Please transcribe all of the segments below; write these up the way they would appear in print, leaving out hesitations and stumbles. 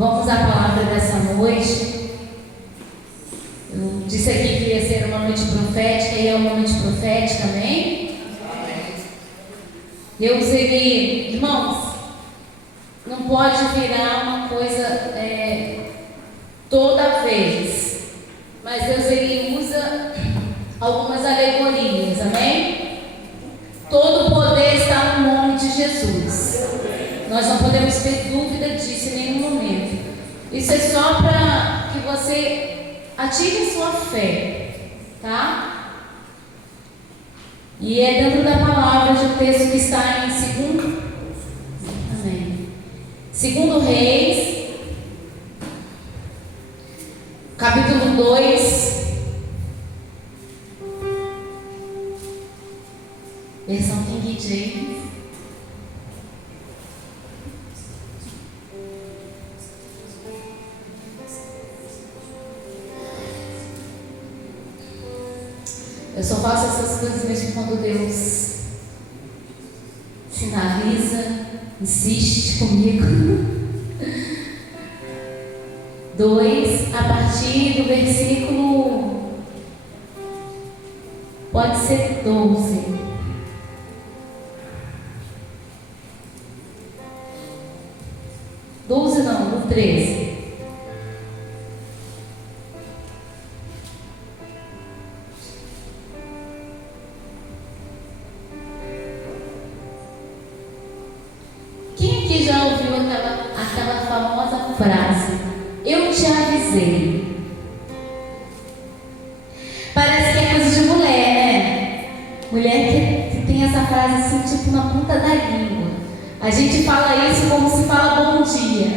Vamos à palavra dessa noite. Eu disse aqui que ia ser uma noite profética e é uma noite profética, amém? Deus, ele, irmãos, não pode virar uma coisa toda vez, mas Deus, ele usa algumas alegorias, amém? Todo o poder está no nome de Jesus. Nós não podemos ter dúvida disso em nenhum momento. Isso é só para que você ative a sua fé, tá? E é dentro da palavra de um texto que está em Segundo Reis, capítulo 2, versão King James. Eu só faço essas coisas mesmo quando Deus sinaliza, insiste comigo. 2, a partir do versículo, pode ser 12. Não, do 13. Já ouviu aquela famosa frase, eu te avisei? Parece que é coisa de mulher, né? Mulher que tem essa frase assim, tipo na ponta da língua. A gente fala isso como se fala bom dia,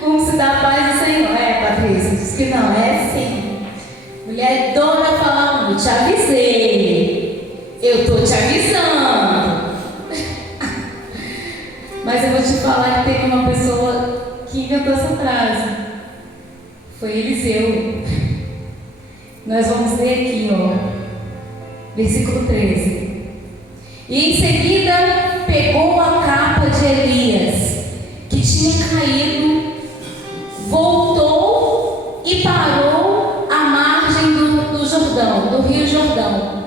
como se dá paz do Senhor. Patrícia, diz que não, é assim. Mulher adora falar, eu te avisei, eu tô te avisando. Mas eu vou te falar que teve uma pessoa que inventou essa frase. Foi Eliseu. Nós vamos ler aqui, versículo 13. E em seguida pegou a capa de Elias, que tinha caído, voltou e parou à margem do Jordão, do rio Jordão.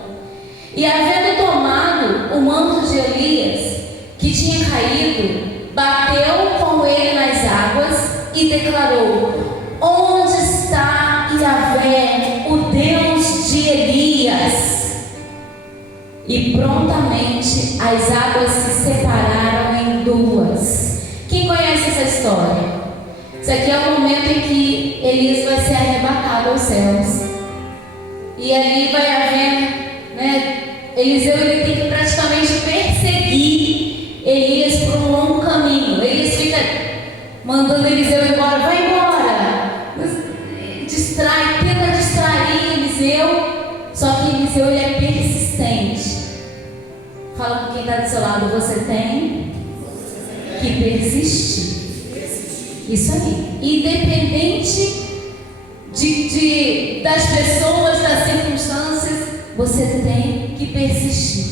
E havendo tomado o manto de Elias, que tinha caído, bateu com ele nas águas e declarou: onde está Yahvé, o Deus de Elias? E prontamente as águas se separaram em duas. Quem conhece essa história? Isso aqui é o momento em que Elias vai ser arrebatado aos céus. E ali vai haver, Eliseu, ele tem que praticamente perseguir Elias por um longo caminho. Elias fica mandando Eliseu embora, vai embora, tenta distrair Eliseu. Só que Eliseu, ele é persistente. Fala com quem está do seu lado, você tem que persistir. Isso aí, independente das pessoas, das circunstâncias, você tem que persistir.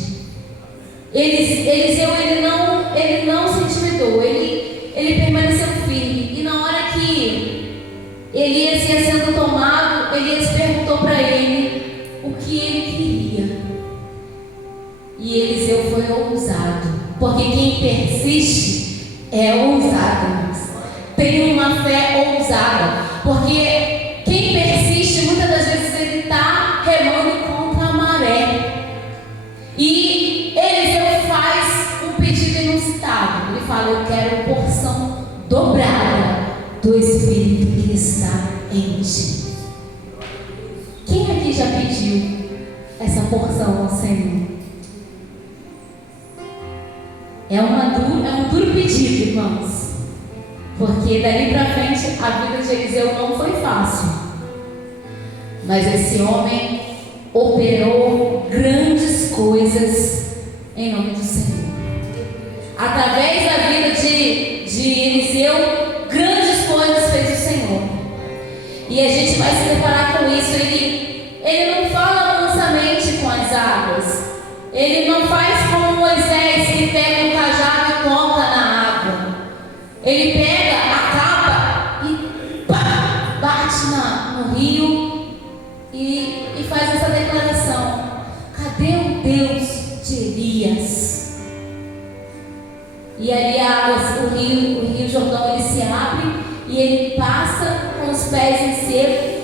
Eliseu, ele não se intimidou, ele permaneceu firme. E na hora que Elias ia sendo tomado, Elias perguntou para ele o que ele queria. E Eliseu foi ousado, porque quem persiste é ousado. Tem uma fé ousada, porque quem persiste, muitas das vezes ele está remando contra a maré. E Eliseu faz um pedido inusitado. Ele fala: eu quero porção dobrada do Espírito que está em ti. Quem aqui já pediu essa porção ao Senhor? É um duro pedido, irmãos, porque dali para frente a vida de Eliseu não foi fácil. Mas esse homem operou grandes coisas em nome do Senhor. Através da vida de Eliseu, grandes coisas fez o Senhor. E a gente vai se deparar com isso. Ele não fala mansamente com as águas. Ele não faz como Moisés, que pega um cajado e toca na água. Ele pega a capa e pá, bate no rio e faz essa declaração: cadê o Deus de Elias? E ali o rio Jordão, ele se abre e ele passa com os pés em seco.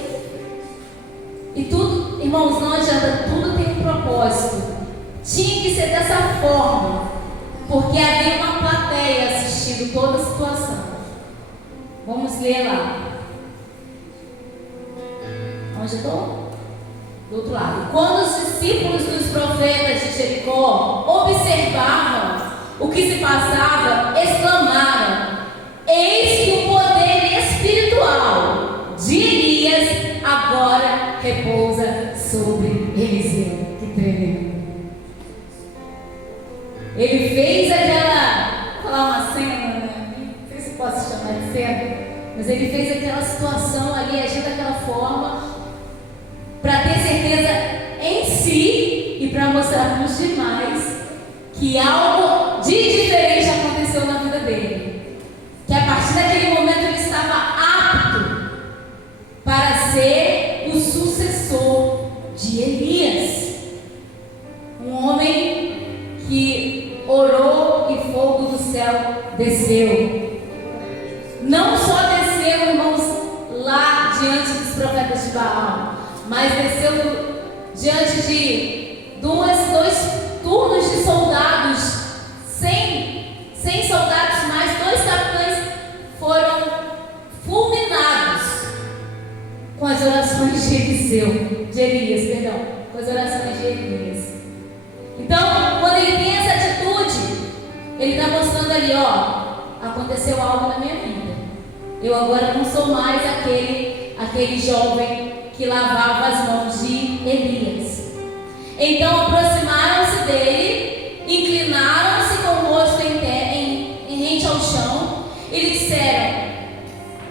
E tudo, irmãos, não adianta, tudo tem um propósito. Tinha que ser dessa forma, porque havia uma plateia assistindo toda a situação. Vamos ler lá. Onde estou? Do outro lado. Quando os discípulos dos profetas de Jericó observavam o que se passava, exclamaram: eis que o poder espiritual de Elias agora repousa sobre Eliseu. Que tremendo. Ele fez aquela, vou falar uma cena, né? Não sei se posso chamar de cena, mas ele fez aquela situação ali, agindo daquela forma, para ter certeza em si e para mostrar para os demais que algo de diferente aconteceu na vida dele. Que a partir daquele momento ele estava apto para ser o sucessor de Elias. Um homem que orou e fogo do céu desceu. Não só desceu, irmãos, lá diante dos profetas de Baal, mas desceu diante de dois turnos de soldados, 100 soldados mais 2 capitães foram fulminados com as orações de Elias, com as orações de Elias. Então, quando ele tem essa atitude, ele está mostrando ali, ó, aconteceu algo na minha vida. Eu agora não sou mais aquele jovem que lavava as mãos de Elias. Então aproximaram-se dele, inclinaram-se com o rosto em rente ao chão e lhe disseram: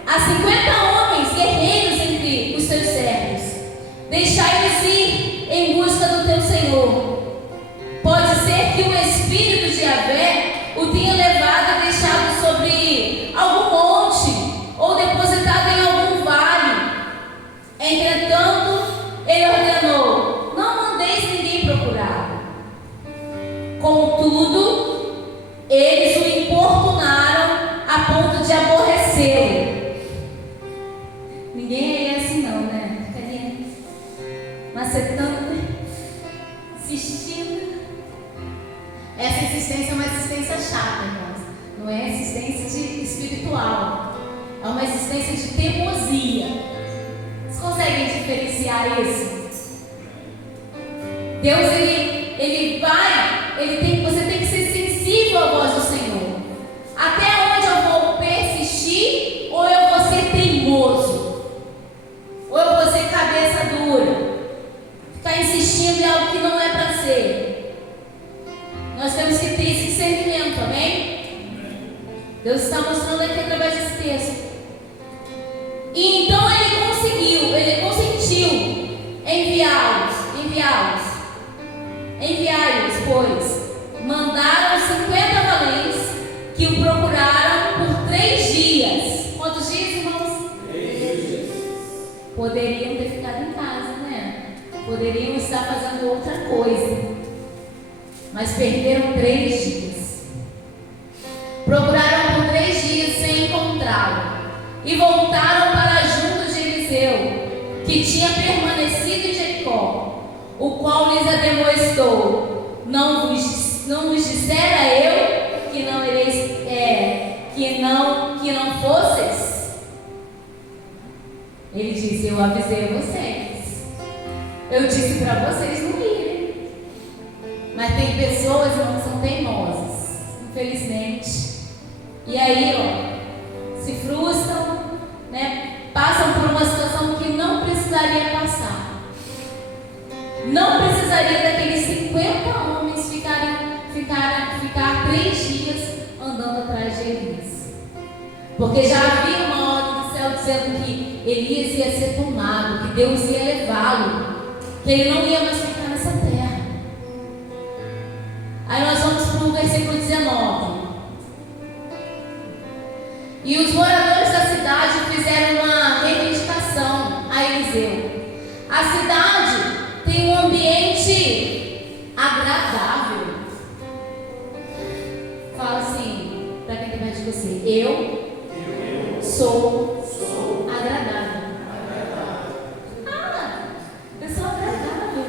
há 50 homens guerreiros entre os teus servos, deixai-nos ir em busca do teu Senhor. Pode ser que o Espírito de Yahvé o tenha levado e deixado sobre algum monte ou depositado em algum vale. Entretanto, ele ordenou: não mandeis ninguém procurar. Contudo, eles o importunaram a ponto de aborrecê-lo. Ninguém é assim não, né? Fica ali macetando, insistindo. Essa insistência é uma insistência chata, irmãos. Não é insistência espiritual. É uma insistência de teimosia. Vocês conseguem diferenciar isso? Deus, você tem que ser sensível à voz do Senhor. Até onde eu vou persistir, ou eu vou ser teimoso, ou eu vou ser cabeça dura, ficar insistindo em algo que não é para ser. Nós temos que ter esse discernimento, amém? Deus está mostrando aqui através desse texto. E então ele consentiu enviá-los, pois mandaram 50 valentes que o procuraram por 3 dias. Quantos dias, irmãos? 3 dias. Poderiam ter ficado em casa, né? Poderiam estar fazendo outra coisa, mas perderam 3 dias. Procuraram por 3 dias sem encontrá-lo e voltaram para junto de Eliseu, que tinha permanecido em Jericó, o qual lhes ademoestou: não vos dissera eu que não ireis, que não fosseis? Ele disse: eu avisei vocês, eu disse para vocês não irem. Mas tem pessoas, irmãos, que são teimosas, infelizmente. E aí, ó, se frustram, né? Passam por uma situação que não precisaria passar. Não precisaria daqueles 50 homens ficar 3 dias andando atrás de Elias. Porque já havia uma ordem do céu dizendo que Elias ia ser tomado, que Deus ia levá-lo, que ele não ia mais ficar nessa terra. Aí nós vamos para o versículo 19. E os moradores da cidade fizeram uma reivindicação a Eliseu. A cidade tem um ambiente agradável. Fala assim, para quem está perto de você: eu sou agradável. Eu sou agradável.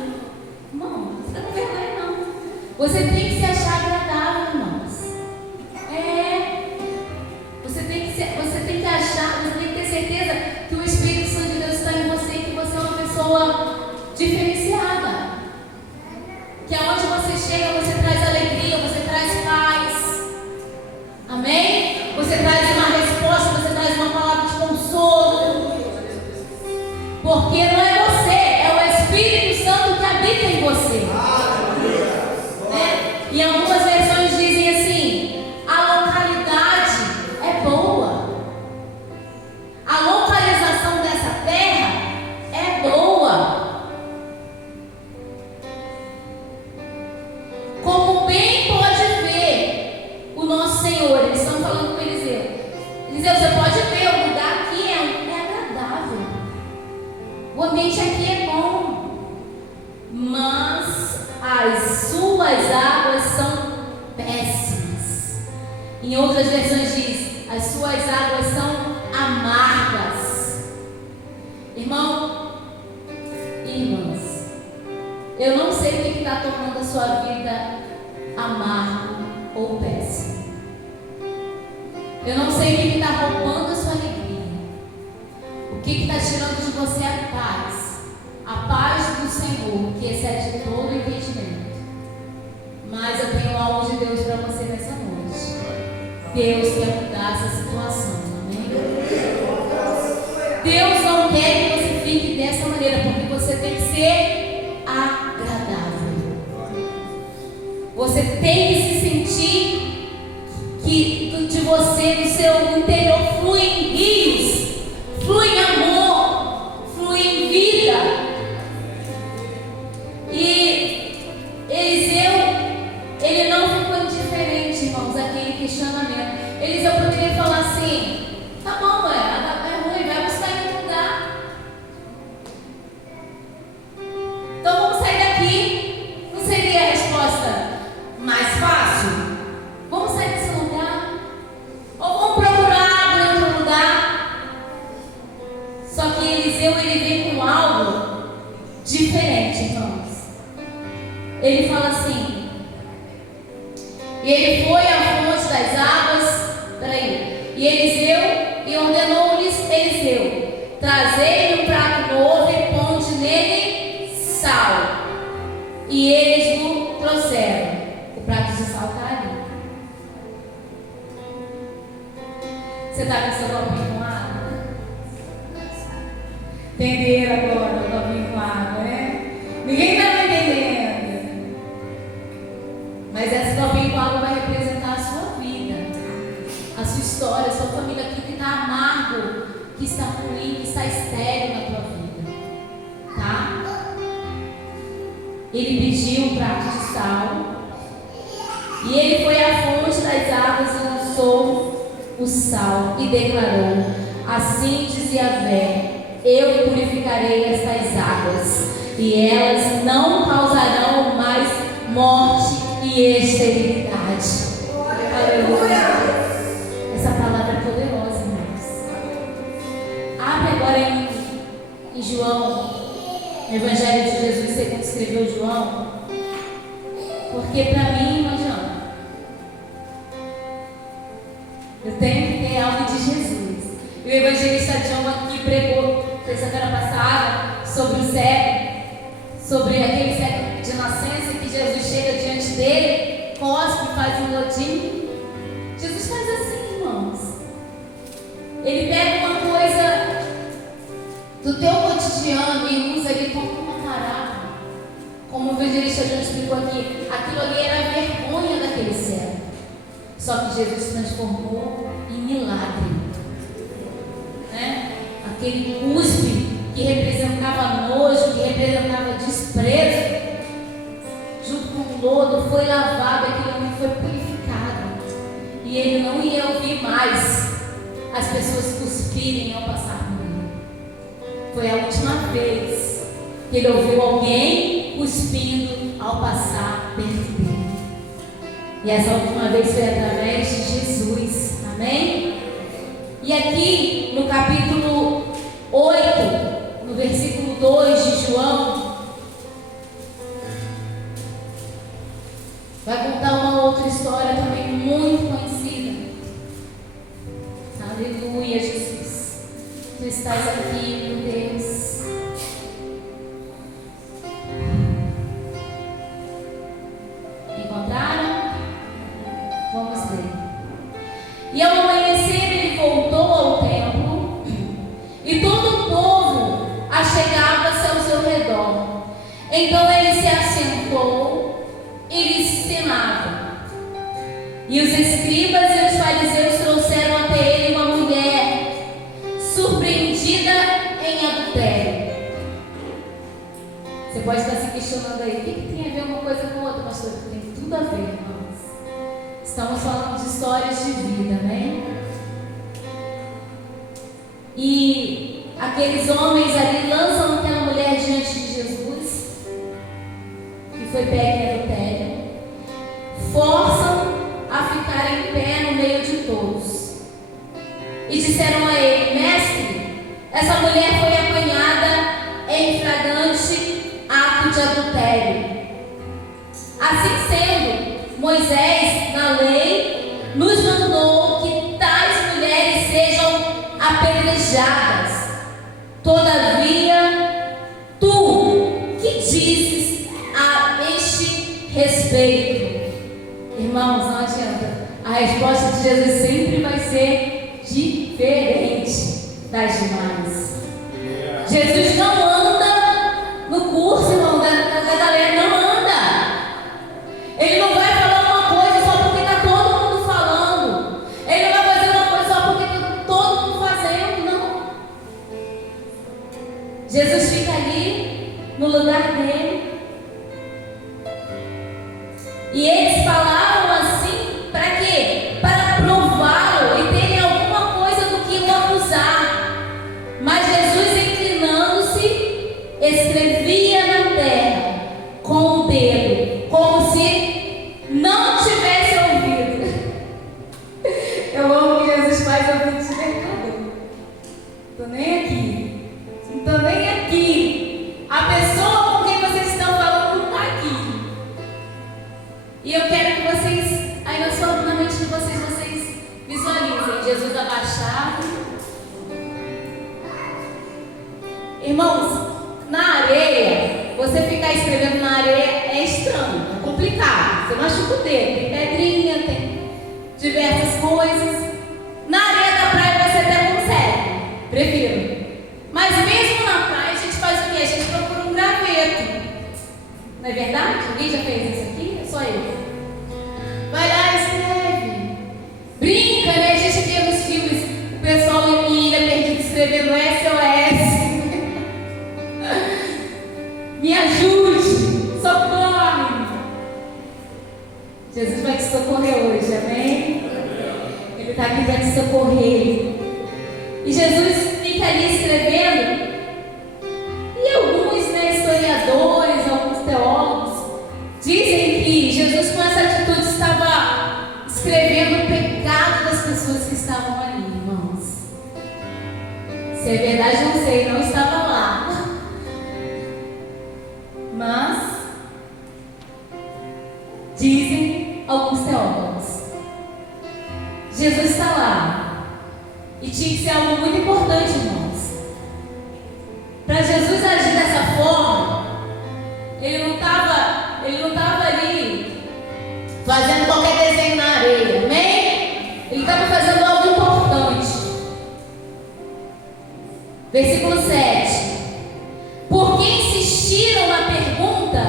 Irmão, você não tem vergonha não. Você tem que se achar agradável, irmãos. Você tem que achar, você tem que ter certeza que o Espírito Santo de Deus está em você e que você é uma pessoa diferenciada. Que aonde você chega, você traz alegria, você traz paz. Amém? Você traz uma resposta, você traz uma palavra de consolo. Porque não é você, é o Espírito Santo que habita em você. E algumas versões dizem assim: a localidade é boa. A localização dessa terra é boa. Como bem pode ver o nosso Senhor, eles estão falando com Eliseu. Eliseu, você pode ver, o lugar aqui é agradável. O ambiente aqui é bom. Mas as suas águas são péssimas. Em outras versões diz: as suas águas são amargas. Irmão e irmãs, eu não sei o que está tornando a sua vida amargo ou péssimo. Eu não sei o que está roubando a sua alegria. O que está tirando de você a paz? A paz do Senhor, que excede todo entendimento. Mas eu tenho algo de Deus para você nessa noite. Deus quer mudar essa situação, amém? Deus não quer que você fique dessa maneira, porque você tem que ser agradável. Você tem que se sentir que de você, do seu interior, fluem rios, fluem amor, fluem vida. E Eliseu, ele não ficou indiferente, irmãos, àquele questionamento. Eliseu poderia falar assim: tá bom, é ruim, vai buscar em outro lugar. Então vamos sair daqui. Não seria a resposta mais fácil? Vamos sair desse lugar? Ou vamos procurar água em outro lugar? Só que Eliseu, ele vem com algo diferente, irmãos. Ele fala assim: e ele foi à fonte das águas, e Eliseu, e ordenou-lhes Eliseu: trazei-lhe um prato novo e ponde nele sal. E eles o trouxeram. O prato de sal está ali. Você está com seu copinho com água? Entenderam agora o copinho com água, né? Ninguém está entendendo. Mas esse copinho com água vai representar a sua vida, a sua história, a sua família, aquilo que está amargo, que está ruim, que está estéril na tua vida. Tá? Ele pediu um prato de sal. E ele foi à fonte das águas e lançou o sal e declarou: assim diz Yahvé, eu purificarei estas águas, e elas não causarão mais morte e esterilidade. Aleluia. Essa palavra é poderosa, irmãos. Abre agora em João, no Evangelho de Jesus, segundo escreveu João. Porque para mim, irmã João, eu tenho que ter algo de Jesus. E o evangelista João aqui pregou terça-feira passada sobre o cego, sobre aquele cego de nascença que Jesus chega diante dele, cospe, faz um lodinho. Jesus faz assim, irmãos. Ele pega uma coisa do teu cotidiano e usa ele como uma parábola. Como o evangelista João explicou aqui, aquilo ali era a vergonha daquele cego. Só que Jesus transformou em milagre, né? Aquele cuspe que representava nojo, que representava desprezo, junto com o lodo, foi lavado, aquele homem foi purificado. E ele não ia ouvir mais as pessoas cuspirem ao passar por ele. Foi a última vez que ele ouviu alguém cuspindo ao passar perto dele. E essa última vez foi através de Jesus. Amém? E aqui no capítulo 8, no versículo 2 de João, vai contar uma outra história também muito conhecida. Aleluia, Jesus. Tu estás aqui, meu Deus. Encontraram? Vamos ler. E ao amanhecer ele voltou ao templo, e todo o povo achegava-se ao seu redor. Então ele se assentou e lhes ensinava. E os escribas e os fariseus trouxeram até ele uma mulher surpreendida em adultério. Você pode estar se questionando aí, o que tem a ver uma coisa com outra, pastor? Tem tudo a ver, irmãos. Estamos falando de histórias de vida, né? E aqueles homens ali lançam aquela mulher diante de Jesus, que foi pega em adultério, forçam a ficar em pé no meio de todos. E disseram a ele: Mestre, essa mulher foi apanhada em flagrante ato de adultério. Assim sendo, Moisés, na lei, nos mandou que tais mulheres sejam apedrejadas. Todavia, tu, que dizes a este respeito? Irmãos, não adianta. A resposta de Jesus sempre vai ser diferente das demais. Jesus não anda no curso, irmão, da galera, não anda. Ele não vai falar uma coisa só porque está todo mundo falando. Ele não vai fazer uma coisa só porque está todo mundo fazendo, não. Jesus fica ali no lugar dele. E eles falavam assim, para quê? Para prová-lo e terem alguma coisa do que o acusar. Mas Jesus, inclinando-se, escrevia na terra com o dedo, como se não tivesse ouvido. Eu amo que Jesus faz ouvido de pecador. Estou nem aqui. Não estou nem aqui. A pessoa com quem vocês estão falando não está aqui. E eu quero que vocês, aí na mente de vocês visualizem Jesus abaixado. Irmãos, na areia, você ficar escrevendo na areia é estranho, é complicado. Você machuca o dedo, tem pedrinha, tem diversas coisas. Na areia da praia você até consegue, prefiro. Mas mesmo na praia a gente faz o quê? A gente procura um graveto. Não é verdade? Alguém já fez isso aqui? É só eu. Vai lá e escreve. Brinca, né? A gente vê nos filmes o pessoal em ilha perdido escrevendo SOS. Me ajude, socorre. Jesus vai te socorrer hoje, amém? Ele está aqui para te socorrer. E Jesus fica ali escrevendo. E alguns, né, historiadores, alguns teólogos dizem que Jesus, com essa atitude, estava escrevendo o pecado das pessoas que estavam ali, irmãos. Se é verdade, não sei, não estava lá. Mas dizem alguns teólogos, Jesus está lá. E tinha que ser algo muito importante, irmãos. Para Jesus agir dessa forma, ele não estava ali fazendo qualquer desenho na areia, amém? Ele estava fazendo algo importante. Versículo 7. Porque insistiram na pergunta,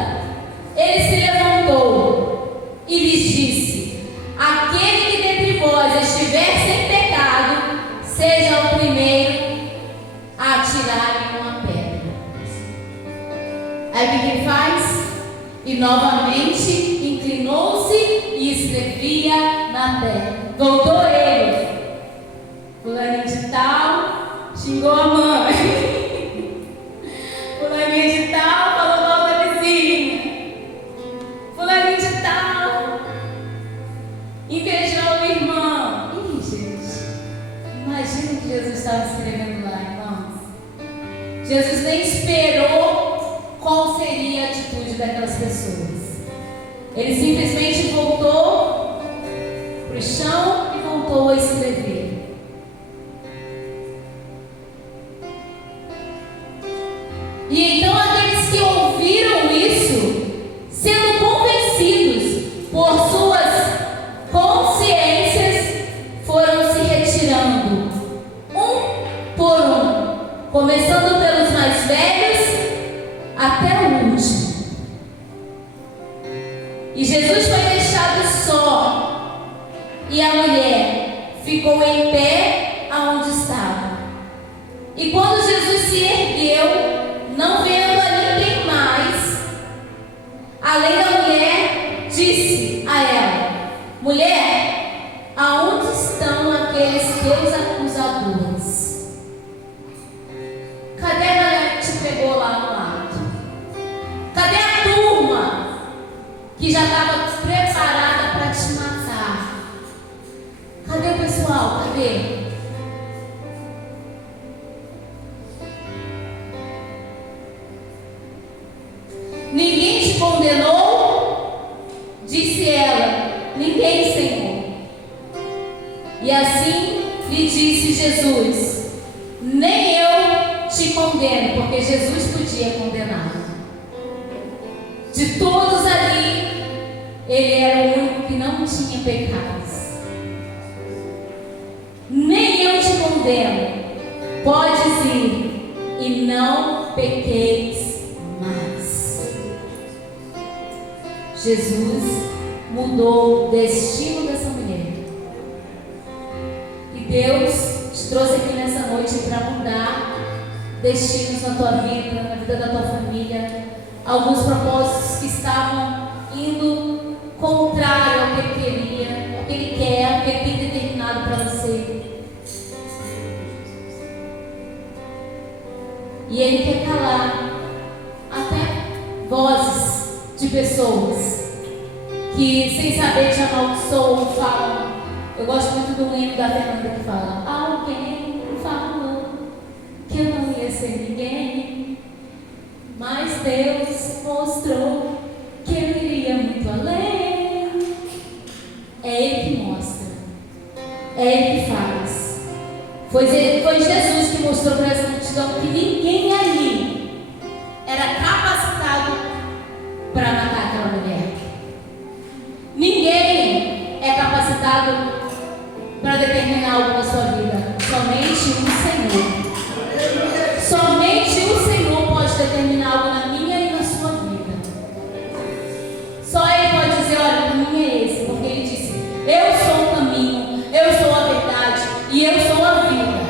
ele se levantou e lhes disse: aquele que dentre vós estiver sem pecado, seja o primeiro a atirar-lhe uma pedra. Aí o que ele faz? E novamente inclinou-se e escrevia na terra. Voltou ele. Fulaninho xingou a mãe. Fulaninha de tal falou mal da vizinha. Fulaninha de tal invejou o irmão. Ih, gente, imagina o que Jesus estava escrevendo lá, irmãos. Jesus nem esperou qual seria a atitude daquelas pessoas. Ele simplesmente voltou para o chão e voltou a escrever. E então aqueles que ouviram isso, sendo convencidos por suas consciências, foram se retirando, um por um, começando pelos mais velhos até o último. E Jesus foi deixado só, e a mulher ficou em pé aonde estava. E quando Jesus se ergueu, não vendo a ninguém mais, além da mulher, disse a ela: mulher, aonde estão aqueles teus acusadores? Cadê a mulher que te pegou lá no lado? Cadê a turma que já estava preparada para te matar? Cadê o pessoal? Cadê? Ninguém te condenou? Disse ela: ninguém, Senhor. E assim lhe disse Jesus: nem eu te condeno, porque Jesus podia condenar. De todos ali, ele era o único que não tinha pecados. Nem eu te condeno, podes ir e não pequeis mais. Jesus mudou o destino dessa mulher. E Deus te trouxe aqui nessa noite para mudar destinos na tua vida, na vida da tua família. Alguns propósitos que estavam indo contrário ao que Ele queria, ao que Ele quer, ao que Ele tem determinado para você. E Ele quer calar até vozes de pessoas que, sem saber, te amaldiçoam, falam. Eu gosto muito do hino da Fernanda que fala: alguém falou que eu não ia ser ninguém, mas Deus mostrou que eu iria muito além. É Ele que mostra, é Ele que faz. Foi Jesus que mostrou para essa multidão que ninguém ali era capacitado para matar aquela mulher. Ninguém é capacitado para determinar algo na sua vida. Somente o Senhor. Somente o Senhor pode determinar algo na minha e na sua vida. Só Ele pode dizer: olha, o caminho é esse. Porque Ele disse: eu sou o caminho, eu sou a verdade e eu sou a vida.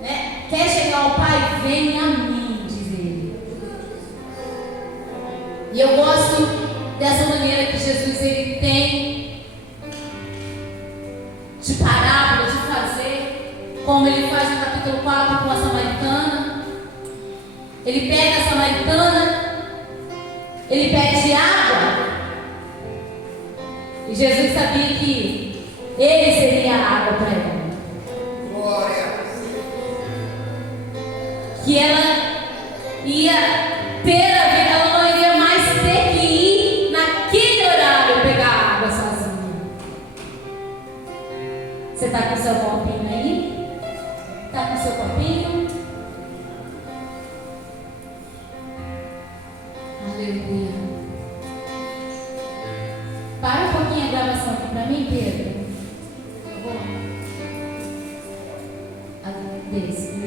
Né? Quer chegar ao Pai? Venha a mim, diz Ele. E eu gosto dessa maneira que Jesus ele tem de parábola, de fazer, como Ele faz no capítulo 4 com a samaritana. Ele pega a samaritana, Ele pede água, e Jesus sabia que Ele seria a água para ela. Glória. Que ela ia ter a vida, ela não iria mais ter que ir naquele horário pegar água sozinha. Você está com o seu copinho aí? Está com o seu copinho? Aleluia. Para um pouquinho a gravação aqui para mim, Pedro. Por favor. Desse.